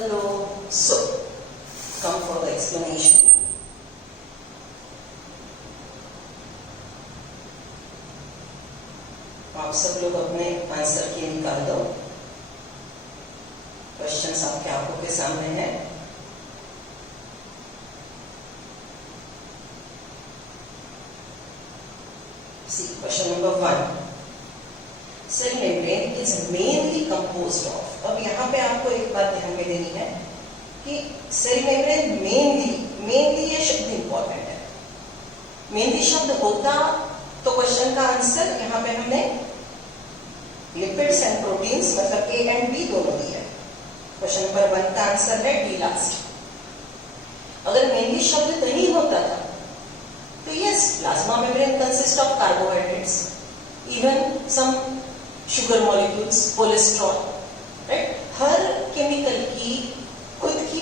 Hello. So, come for the explanation. आप सब लोग अपने आंसर की निकाल दो. क्वेश्चंस आपके आंखों के सामने हैं. See, question number 1. Cell membrane is mainly composed of. अब यहाँ पे आपको एक बात ध्यान में देनी है कि सेल मेम्ब्रेन मेनली ये शब्द इंपॉर्टेंट है. मेनली शब्द होता तो क्वेश्चन का आंसर यहाँ पे हमने लिपिड्स एंड प्रोटीन्स मतलब ए एंड बी दोनों दिया है. क्वेश्चन नंबर 1 का आंसर है डी लास्ट. अगर मेनली शब्द नहीं होता था तो yes, plasma membrane consist of carbohydrates, even some sugar molecules, cholesterol, right. हर केमिकल की खुद की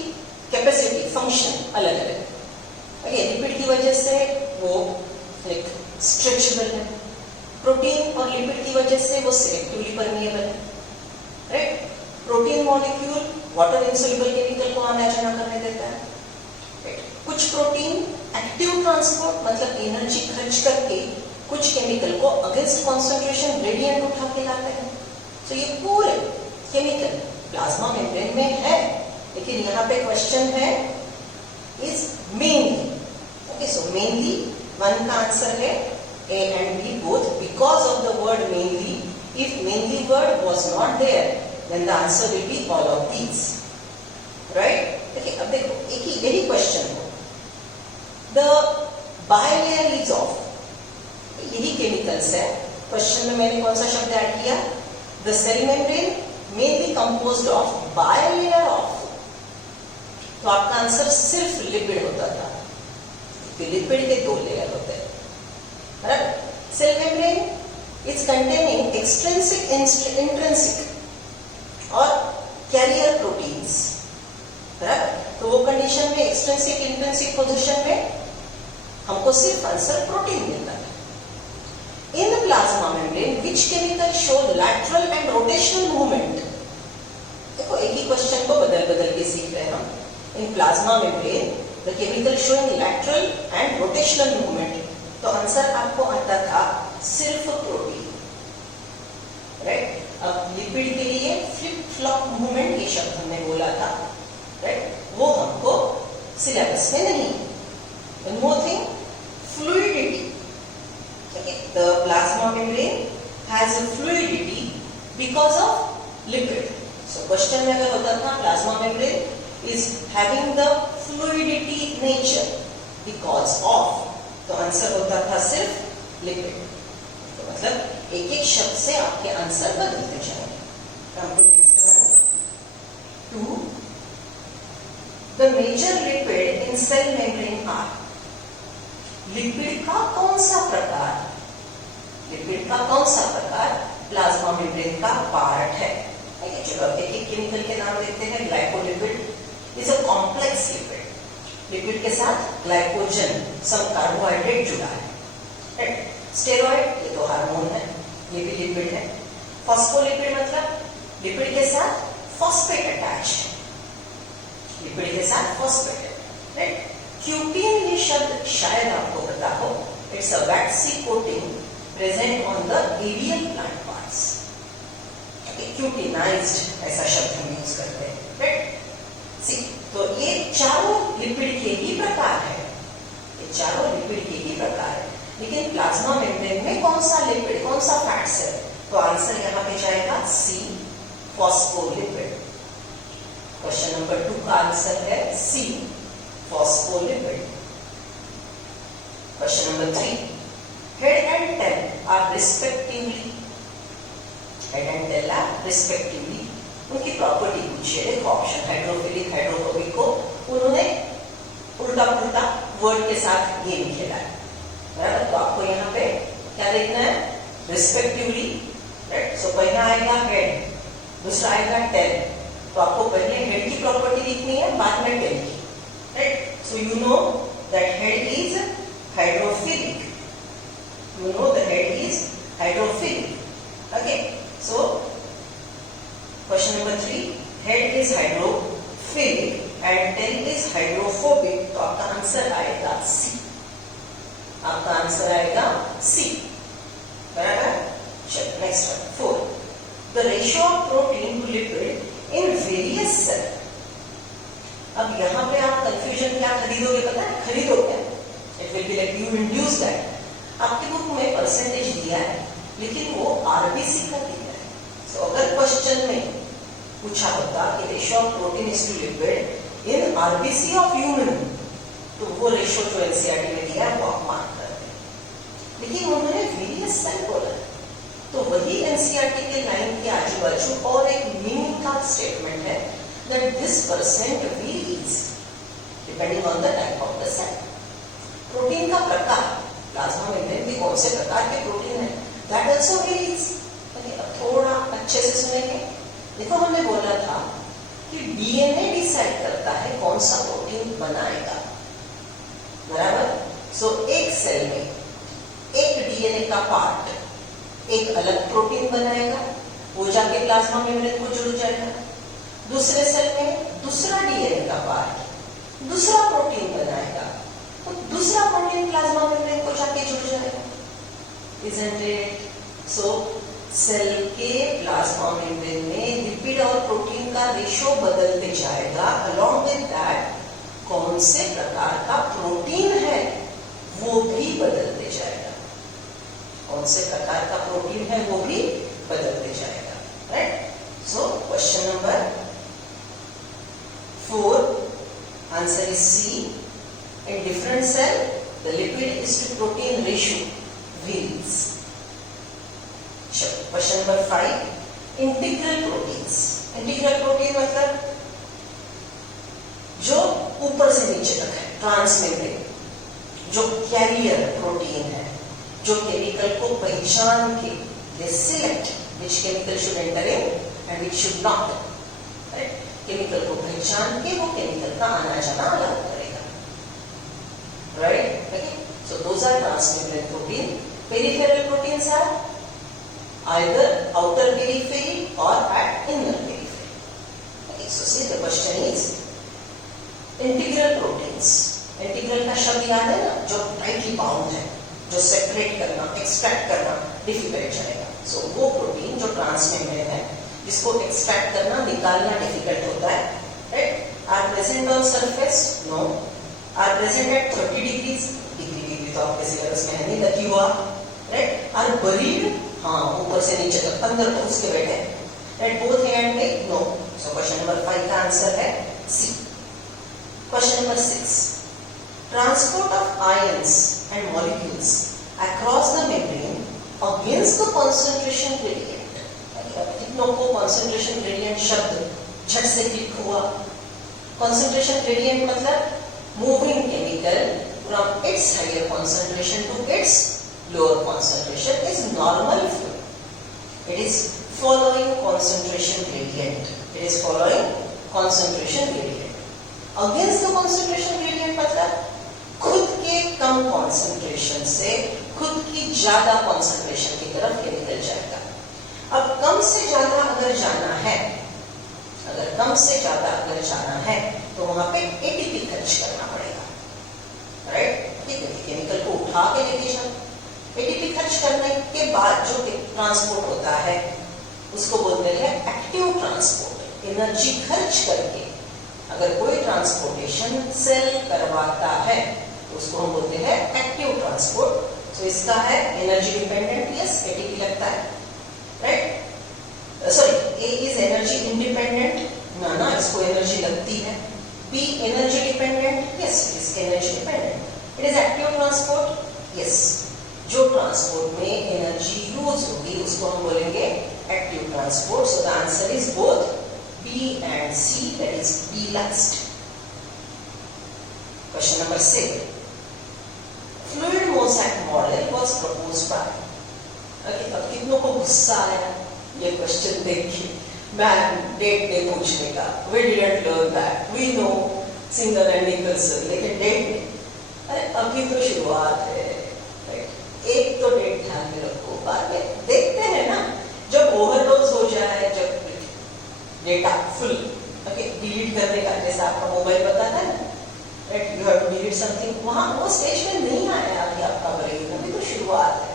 कैपेसिटी, फंक्शन अलग अलग है. लिपिड की वजह से वो लाइक स्ट्रेचेबल है. प्रोटीन और लिपिड की वजह से वो सिलेक्टिवली परमिएबल है, right. Protein molecule water insoluble chemical को आना जाना करने देता है, राइट. कुछ प्रोटीन एक्टिव ट्रांसपोर्ट मतलब एनर्जी खर्च करके कुछ केमिकल को अगेंस्ट कॉन्सेंट्रेशन ग्रेडियंट उठा के लाते हैं. तो ये पूरे केमिकल प्लाज्मा मेम्ब्रेन में है. लेकिन यहाँ पे क्वेश्चन है is mainly. Okay, so mainly 1 का आंसर है A and B both because of the word mainly. If mainly word was not there then the answer will be all of these, right. देखिए अब देखो यही question हो. The bilayer is of, यही chemicals है. Question में मैंने कौन सा शब्द ऐड किया? The cell membrane mainly composed of bilayer of. तो आपका आंसर सिर्फ लिपिड होता था. लिपिड के 2 लेयर होते हैं, बराबर. Cell membrane is containing extrinsic, intrinsic और कैरियर प्रोटीन्स, बराबर. तो वो कंडीशन में एक्सट्रिंसिक इंट्रिंसिक पोजीशन में हमको सिर्फ आंसर प्रोटीन मिलता है. In the plasma membrane, which chemical show lateral and rotational movement? देखो एक ही क्वेश्चन को बदल के सीख रहे हैं हम. In plasma membrane, the chemical showing lateral and rotational movement. तो आंसर आपको आता था सिर्फ प्रोटीन, राइट. अब लिपिड के लिए फ्लिप फ्लॉप मूवमेंट ये शब्द हमने बोला था, राइट. वो हमको सिलेबस में नहीं. One more thing, fluidity. Okay, the plasma membrane has a fluidity because of lipid. So question में अगर होता था plasma membrane is having the fluidity nature because of, तो आंसर होता था सिर्फ lipid. तो मतलब एक एक शब्द से आपके आंसर बदलते जाएंगे. Come to next one. 2. The major lipid in cell membrane are. Lipid का कौन सा प्रकार, लिपिड का कौन सा प्रकार प्लाज्मा मेम्ब्रेन का पार्ट है? चलो एक एक केमिकल के नाम देखते हैं. Glycolipid is a complex lipid. Lipid के साथ ग्लाइकोजन, सम कार्बोहाइड्रेट जुड़ा है. स्टेरॉइड ये तो हार्मोन है, ये भी लिपिड है. फॉस्फोलिपिड मतलब लिपिड के साथ फॉस्फेट अटैच है, लिपिड के साथ फॉस्फेट है, राइट. क्यूटीन ये शब्द शायद आपको पता हो. It's a waxy coating present on the aerial plant parts. Cutinised ऐसा शब्द हम यूज करते हैं, राइट. सी, तो ये चारों लिपिड के ही प्रकार है, ये चारों लिपिड के ही प्रकार है. लेकिन प्लाज्मा मेम्ब्रेन में कौन सा लिपिड, कौन सा फैट्स है? तो आंसर यहाँ पे जाएगा सी, फॉस्फोलिपिड. क्वेश्चन नंबर 2 का आंसर है सी, phospholipid. Question number 3. Head and tail are respectively. Head and tail are respectively. उनकी प्रॉपर्टी पूछिए. देखो ऑप्शन हाइड्रोफिलिक, हाइड्रोफोबिक को उन्होंने उल्टा पुल्टा वर्ड के साथ गेम खेला है, बराबर. तो आपको यहाँ पे क्या देखना है? Respectively, right. सो पहला आएगा हेड, दूसरा आएगा टेल. तो आपको पहले हेड की प्रॉपर्टी लिखनी है, बाद में टेल की, right. So you know that head is hydrophilic. You know the head is hydrophilic. Okay. So question number 3, head is hydrophilic. Hydrophilic and 10 is hydrophobic, तो आपका आंसर आएगा सी। आपका आंसर आएगा सी, बराबर। चलो next one 4, the ratio of protein to lipid in various cell. अब यहाँ पे आप कंफ्यूजन क्या खरीदोगे पता है? खरीदोगे, it will be like you induce that. आपकी बुक में परसेंटेज दिया है लेकिन वो आरबीसी का दिया है। सो अगर क्वेश्चन में पूछा होता कि ratio of protein is to lipid in RBC of human, तो वो रेशियो जो एनसीईआरटी में दिया है वो आप मार्क कर दें। लेकिन उन्होंने वेरियस सेल बोला है, तो वही एनसीईआरटी के लाइन के आजू बाजू और एक मीनिंग का स्टेटमेंट है that this percent varies depending on the type of the cell. Protein का प्रकार, प्लाज्मा मेम्ब्रेन में कौन से प्रकार के प्रोटीन है, that also varies। अब थोड़ा अच्छे से सुनेंगे। देखो हमने बोला था कि डीएनए डिसाइड करता है कौन सा प्रोटीन बनाएगा, बराबर। सो एक सेल में एक डीएनए का पार्ट एक अलग प्रोटीन बनाएगा, वो जाके प्लाज्मा मेम्ब्रेन को जुड़ जाएगा। दूसरे सेल में दूसरा डीएनए का पार्ट दूसरा प्रोटीन बनाएगा, तो दूसरा प्रोटीन प्लाज्मा मेम्ब्रेन को जाके जुड़ जाएगा। Isn't it? So, सेल के प्लाज्मा मेम्ब्रेन में लिपिड और प्रोटीन का रेशियो बदलते जाएगा। अलॉन्ग विद दैट कौन से प्रकार का प्रोटीन है वो भी बदलते जाएगा। कौन से प्रकार का प्रोटीन है वो भी बदलते जाएगा, right. So question number 4, answer is C. In different cell, the lipid is to protein ratio varies. Question number 5, integral proteins. Integral protein मतलब जो ऊपर से नीचे तक है, ट्रांसमेम्ब्रेन, जो कैरियर प्रोटीन है, जो केमिकल को पहचान के they select which chemical should enter in and which should not, right? Chemical को पहचान के वो केमिकल का आना जाना अलग करेगा, right. Okay, so those are transmembrane protein. Peripheral proteins are either outer periphery और at inner periphery. Okay, so see the question is integral proteins. Integral का शब्द याद है ना, जो टाइटली बाउंड है, जो सेपरेट करना, एक्सट्रैक्ट करना डिफिकल्ट जाएगा। सो वो प्रोटीन जो ट्रांसमेम्ब्रेन है, जिसको एक्सट्रैक्ट करना, निकालना डिफिकल्ट होता है, right. Are present on surface? No. Are present at 30 degrees? Degree तो आपके सिलेबस में है नहीं, that you are, right. Are buried? हाँ, ऊपर से नीचे तक अंदर घुस के बैठे, राइट। बोथ हैंड में? नो। सो क्वेश्चन नंबर 5 का आंसर है C. Question number 6, transport of ions and molecules across the membrane against the concentration gradient. कितनों को कंसंट्रेशन ग्रेडियंट शब्द झट से क्लिक हुआ? कंसंट्रेशन ग्रेडियंट मतलब moving chemical from its higher concentration to its lower concentration is normal flow. It is following concentration gradient. It is following concentration gradient. Against the concentration gradient मतलब खुद के कम concentration से खुद की ज्यादा concentration की तरफ केमिकल जाएगा। अब कम से ज्यादा अगर जाना है, अगर कम से ज्यादा अगर जाना है तो वहां पे एटीपी खर्च करना पड़ेगा, राइट। ठीक है, केमिकल को उठा के लेके जाओ, एटीपी खर्च करने के बाद जो ट्रांसपोर्ट होता है उसको बोलते हैं एक्टिव ट्रांसपोर्ट। एनर्जी खर्च करके अगर कोई ट्रांसपोर्टेशन सेल करवाता है तो उसको हम बोलते हैं एक्टिव ट्रांसपोर्ट। तो इसका है एनर्जी डिपेंडेंट, यस, एटीपी लगता है, right. Sorry, A is energy independent, ना इसको एनर्जी लगती है। बी एनर्जी डिपेंडेंट, यस, इसके energy dependent. It is active transport, yes. जो ट्रांसपोर्ट में एनर्जी यूज होगी उसको हम बोलेंगे active transport. So the answer is both B and C, that is B last. Question number 7. Fluid mosaic model was proposed by. Okay, अब कितनों को गुस्सा आया ये क्वेश्चन देख के? मैम डेट नहीं पूछने का, we didn't learn that, we know single and Nicholson, लेकिन डेट नहीं। अरे अभी तो शुरुआत है, एक तो डेट ध्यान में रखो, बाद में देखते हैं ना, जब ओवरडोज हो जाए, जब डेटा फुल, ओके, डिलीट करने का, जैसे आपका मोबाइल बताता है ना, right, you have to delete something, वहां वो स्टेज में नहीं आया अभी आपका ब्रेन, अभी तो शुरुआत है,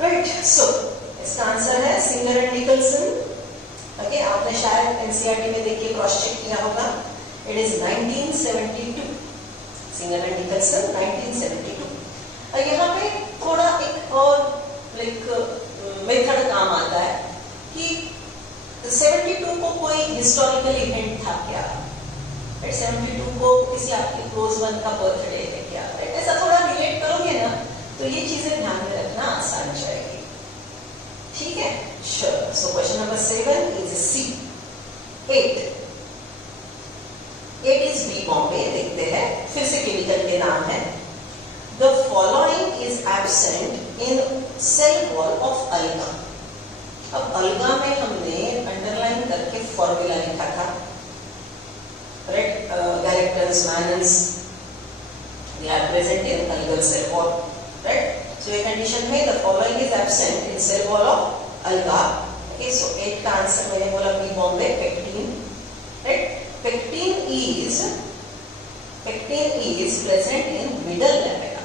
राइट। सो इसका आंसर है सिंगर एंड निकलसन। ओके, आपने शायद एनसीईआरटी में देख के क्रॉस चेक किया होगा, it is 1972, singer and Nicolson 1972। और यहाँ पे थोड़ा एक और लाइक मेथड काम आता है कि 72 को कोई हिस्टोरिकल इवेंट था क्या, 72 को किसी आपके क्लोज वन का बर्थडे है क्या, ऐसा थोड़ा रिलेट करोगे ना तो ये चीजें ध्यान में रखना आसान जाएगी, ठीक है। Sure. So question number 7 is C. 8 is B Bombay. देखते हैं, फिर से केमिकल के नाम है। The following is absent in cell wall of alga. अब अल्गा में हमने अंडरलाइन करके फॉर्मूला लिखा था, right, galactans, mannans, they are present in algal cell wall, right. So ये कंडीशन में the following is absent in cell wall of alga. Okay, so 8 का answer मैंने बोला B Bombay, pectin, right. Pectin is present in middle lamella,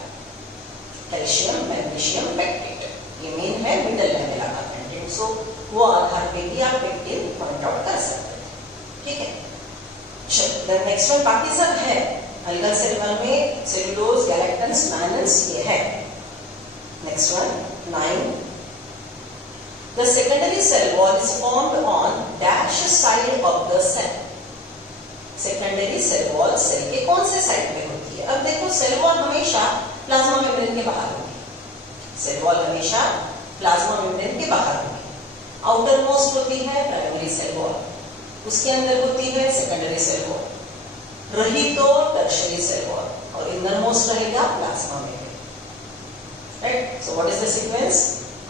calcium, magnesium, pectate, ये main है middle lamella का content. So वो आधार पे भी आप पेक्टिन पॉइंट आउट कर सकते हैं, ठीक है। चलो नेक्स्ट वन, बाकी सब है अल्गल सेल में, सेलुलोज, गैलेक्टन्स, मैनन्स, ये है। Next one 9, the secondary cell wall is formed on dash side of the cell. Secondary cell wall cell के कौन से साइड में होती है? अब देखो, सेल वॉल हमेशा प्लाज्मा मेम्ब्रेन के बाहर होगी, सेल वॉल हमेशा प्लाज्मा मेम्ब्रेन के बाहर होगी। आउटर मोस्ट होती है प्राइमरी सेल वॉल, उसके अंदर होती है सेकेंडरी सेल वॉल, रही तो टर्शियरी सेल वॉल, और इनर मोस्ट रहेगा plasma membrane, right. So what is the sequence?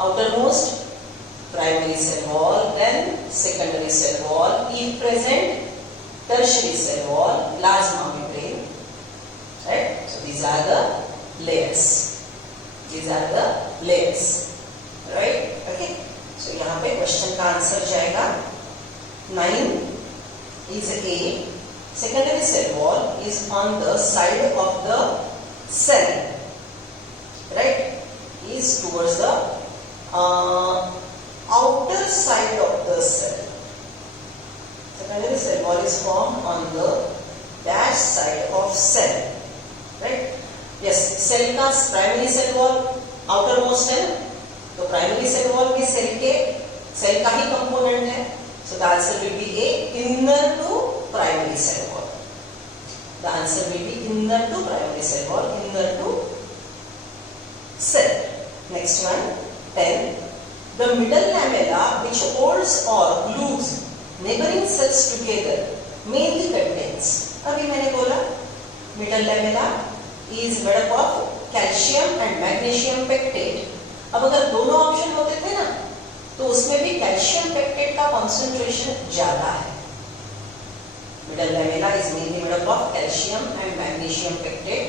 Outermost primary cell wall, then secondary cell wall, if present tertiary cell wall, plasma membrane, right? So these are the layers. These are the layers, right? Okay. So यहाँ पे question का answer जाएगा 9 is A. Secondary cell wall is on the side of the cell, right? Is towards the outer side of the cell. Secondary cell wall is formed on the dash side of cell, right? Yes, cell का primary cell wall outer most है ना, तो primary cell wall में cell का ही component है, so the answer will be A, inner to primary cell wall. The answer will be inner to primary cell wall, inner to cell. Next one 10. The middle lamella which holds or glues neighboring cells together mainly contains. अभी मैंने बोला middle lamella is made up of calcium and magnesium pectate. अब अगर दोनों option होते थे ना तो उसमें भी कैल्शियम पेक्टेट का कॉन्सेंट्रेशन ज्यादा है। Middle lamella is mainly made up of calcium and magnesium pectate,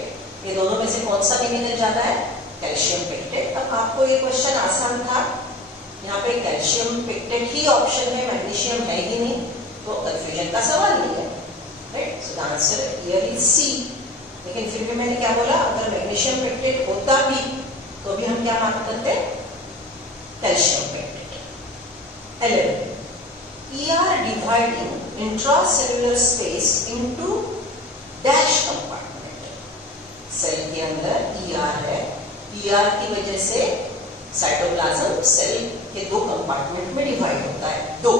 ये दोनों में से कौन सा केमिकल ज्यादा है? Calcium pectate. अब आपको ये क्वेश्चन आसान था, यहाँ पे कैल्शियम पेक्टेट ही ऑप्शन है, मैग्नीशियम है ही नहीं, तो कंफ्यूजन का सवाल नहीं है, right. So the answer here is C. लेकिन फिर भी मैंने क्या बोला, अगर मैग्नीशियम पेक्टेट होता भी तो भी हम क्या मार्क करते? Calcium pectate. 11. ER dividing intracellular space into dash compartment. Cell के अंदर ER है, ER की वजह से साइटोप्लाज्म सेल के दो कंपार्टमेंट में डिवाइड होता है, दो,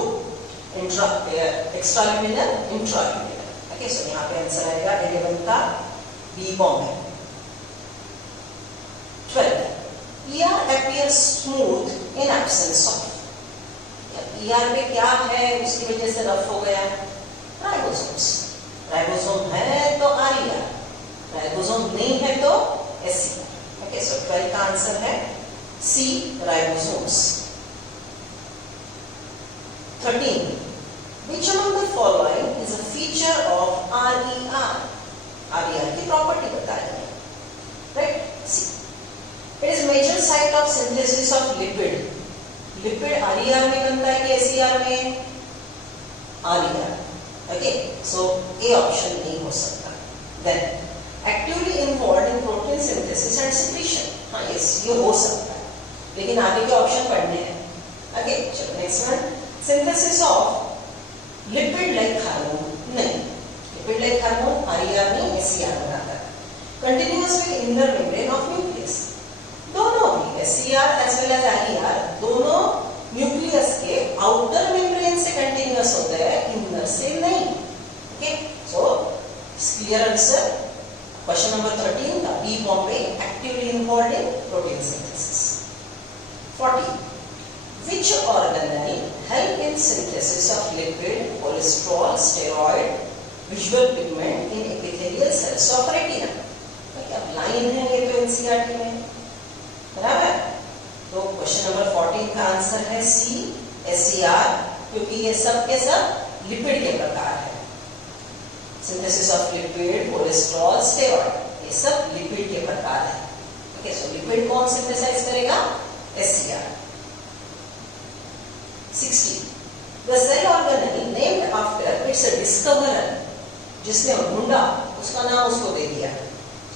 एक्स्ट्राल्यूमिनर, इंट्राल्यूमिनर। ओके, सो यहाँ पे आंसर आएगा 11 का B Bombay. 12. ER appears smooth in absence of. ER में क्या है उसकी वजह से रफ हो गया? राइबोसोम्स। राइबोसोम है तो RER, राइबोसोम नहीं है तो SCR। ओके, सो 12 का आंसर है C, ribosomes. 13. Which among the following is a feature of RER? RER की प्रॉपर्टी बता रही है, राइट? C. It is major site of synthesis of lipid. Lipid RER में बनता है कि SCR में? RER। Okay, so A option नहीं हो सकता। Then actively involve in protein synthesis and secretion, हाँ यस ये हो सकता है, लेकिन आगे के ऑप्शन पढ़ने हैं। ओके चलो next one, synthesis of lipid like hormone, नहीं लिपिड लाइक हार्मोन आरईआर नहीं एसईआर बनाता है। Continuous with inner membrane of nucleus, दोनों भी SER as well as RER दोनों न्यूक्लियस के आउटर मेम्ब्रेन से कंटिन्यूअस होते हैं, इनर से नहीं। Okay so clear answer question number 13 था B Bombay actively involved in protein synthesis. 40 which organelle help in synthesis of lipid, cholesterol, steroid, visual pigment in epithelial cells of retina। अब line है ये तो NCERT में, बराबर। तो क्वेश्चन नंबर 14 का answer है सी एसईआर, क्योंकि ये सब के सब लिपिड के प्रकार है। Synthesis of lipid, cholesterol, steroid, ये सब लिपिड के प्रकार है। ओके सो लिपिड कौन सिंथेसाइज करेगा? SER. 60 the cell organelle named after its discoverer, जिसने ढूंढा उसका नाम उसको दे दिया,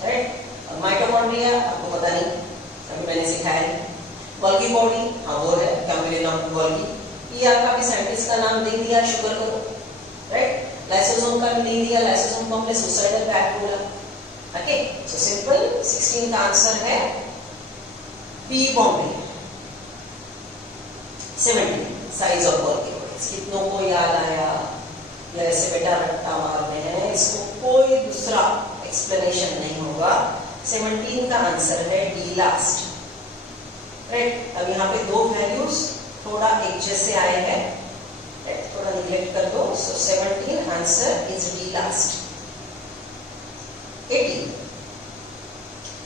राइट। और माइटोकॉन्ड्रिया आपको पता नहीं, अभी मैंने सिखाया है। गोल्गी बॉडी, हाँ वो है कैम्पेलिन ऑफ गोल्गी। ईआर का भी साइंटिस्ट का नाम दे दिया, शुगर करो, राइट। लाइसोसोम का भी दे दिया, लाइसोसोम को हमने सुसाइडल बैक्ट बोला। ओके सो सिंपल 16 का आंसर है B Bombay. 70 size of Golgi bodies, कितनों को याद आया? या ऐसे बेटा रट्टा मारने हैं, इसको कोई दूसरा एक्सप्लेनेशन नहीं होगा। 17 का आंसर है डी लास्ट, राइट। अब यहाँ पे दो वैल्यूज थोड़ा एक जैसे आए हैं, राइट, थोड़ा निग्लेक्ट कर दो। So 17 answer is D last. 18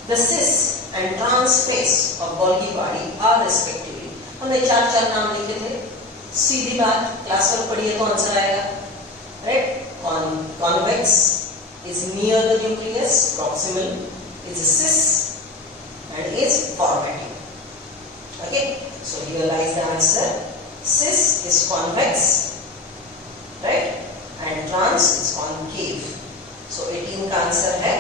the cis and trans face of Golgi body are respectively, हमने चार नाम लिखे थे। सीधी बात, क्लास वर्क पढ़िए तो आंसर आएगा, right. Convex is near the nucleus, proximal is cis and is formative। Okay, so here lies the answer. Cis is convex, right, and trans is concave। So 18 का आंसर है,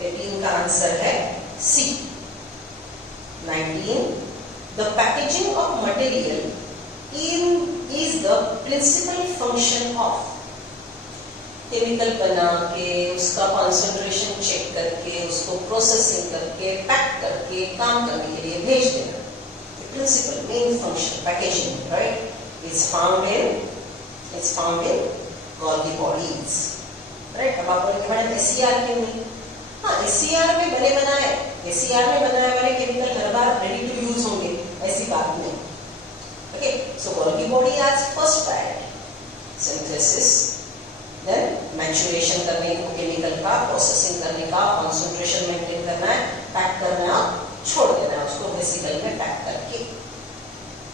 18 का answer है C। 19 the packaging of material is the principal function of, chemical बना के उसका concentration check करके उसको processing करके पैक करके काम करने के लिए भेज देना, principal main function packaging, right, is found in Golgi bodies, right. अब आप बोलेंगे मैडम एसईआर क्यों नहीं? हाँ एसईआर में बने बनाए, एसईआर में बनाए वाले केमिकल हर बार रेडी टू यूज होंगे, ऐसी बात नहीं। Okay so Golgi body as first priority, synthesis, then maturation करने को केमिकल का, प्रोसेसिंग करने का, कॉन्सेंट्रेशन मेंटेन करना है, पैक करना, छोड़ देना है उसको वेसिकल में पैक करके,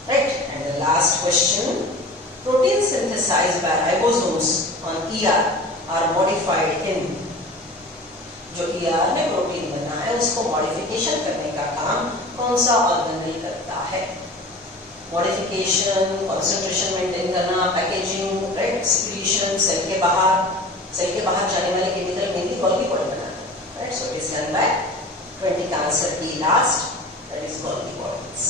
right. And the last question, protein synthesized by ribosomes on ER are modified in, जो ईआर में प्रोटीन बना है उसको मॉडिफिकेशन करने का काम कौन सा ऑर्गेनेल करता है? मॉडिफिकेशन, कंसंट्रेशन मेंटेन करना, पैकेजिंग, राइट, सिक्रीशन, सेल के बाहर जाने वाले केमिकल में भी गोल्गी बॉडी बनाना, right. So it is done by 20 का answer B last, that is Golgi bodies.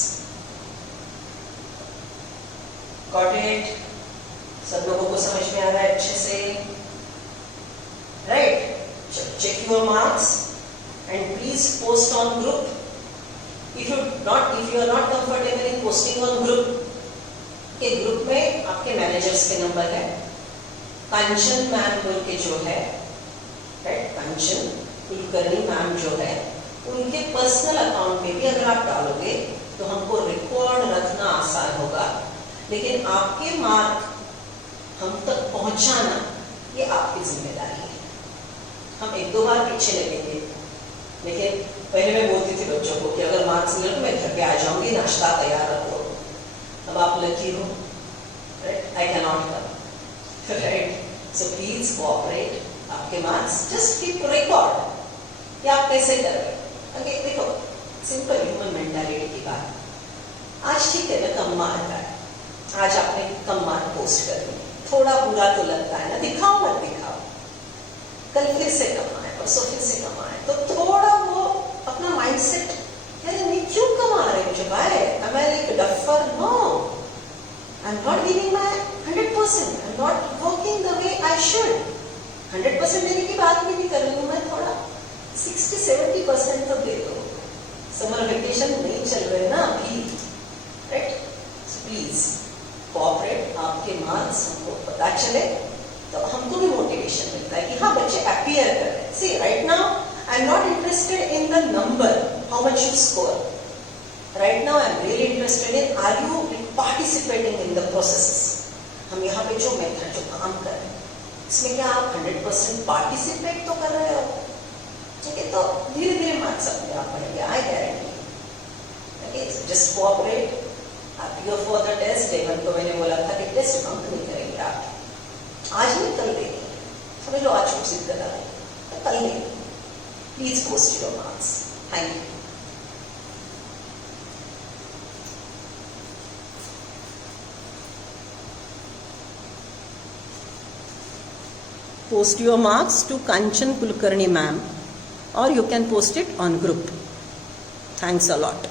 Got it? सब लोगों को समझ में आ रहा है अच्छे से, right. Check your marks and please post on group. If you are not comfortable in posting on group, के ग्रुप में आपके मैनेजर्स के नंबर है, कंचन मैम बोल के जो है, राइट, कंचन कुलकर्णी मैम जो है, उनके पर्सनल अकाउंट पे भी अगर आप डालोगे तो हमको रिकॉर्ड रखना आसान होगा, लेकिन आपके मार्क हम तक पहुंचाना ये आपकी जिम्मेदारी है। हम एक दो बार पीछे लगेंगे, लेकिन पहले मैं बोलती थी बच्चों को कि अगर मार्क्स मिले तो मैं घर पे आ जाऊंगी, नाश्ता तैयार रखो। अब आप लकी हो, right, I can not come, right. So please cooperate, आपके मार्क्स जस्ट कीप रिकॉर्ड कि आप कैसे कर रहे हो। ओके देखो, सिंपल ह्यूमन मेंटालिटी की बात, आज ठीक है ना कम मार्क है, आज आपने कम मार्क पोस्ट कर दिए, थोड़ा बुरा तो लगता है ना, दिखाओ मत दिखाओ, कल फिर से कमाए, परसों फिर से कमाए, तो थोड़ा वो अपना माइंडसेट, यार मैं क्यों कमा रहे मुझे भाई, am I like a duffer? No, I'm not giving my 100%, I'm not working the way I should. 100% देने की बात भी नहीं कर रही हूँ मैं, थोड़ा 60-70% तो दे दो, समर वेकेशन नहीं चल रहे ना अभी, राइट? प्लीज कोऑपरेट, आपके मार्क्स हमको पता चले तो हमको भी मोटिवेशन मिलता है कि हाँ बच्चे अपीयर कर रहे हैं. See right now I am not interested in the number, how much you score. Right now I am really interested in are you participating in the process. हम यहाँ पे जो मेथड जो काम कर रहे हैं इसमें क्या आप 100% पार्टिसिपेट तो कर रहे हो? ठीक है, तो धीरे धीरे मार्क्स अपने आप बढ़ेंगे, I guarantee. Okay, just cooperate. आप your for the test. Devan को मैंने बोला था कि टेस्ट बंक नहीं करेंगे आप, आज नहीं कल देंगे, समझ लो आज कुछ जिद करा तो कल देंगे. Please post your marks. Thank you. Post your marks to Kanchan Kulkarni ma'am, or you can post it on group. Thanks a lot.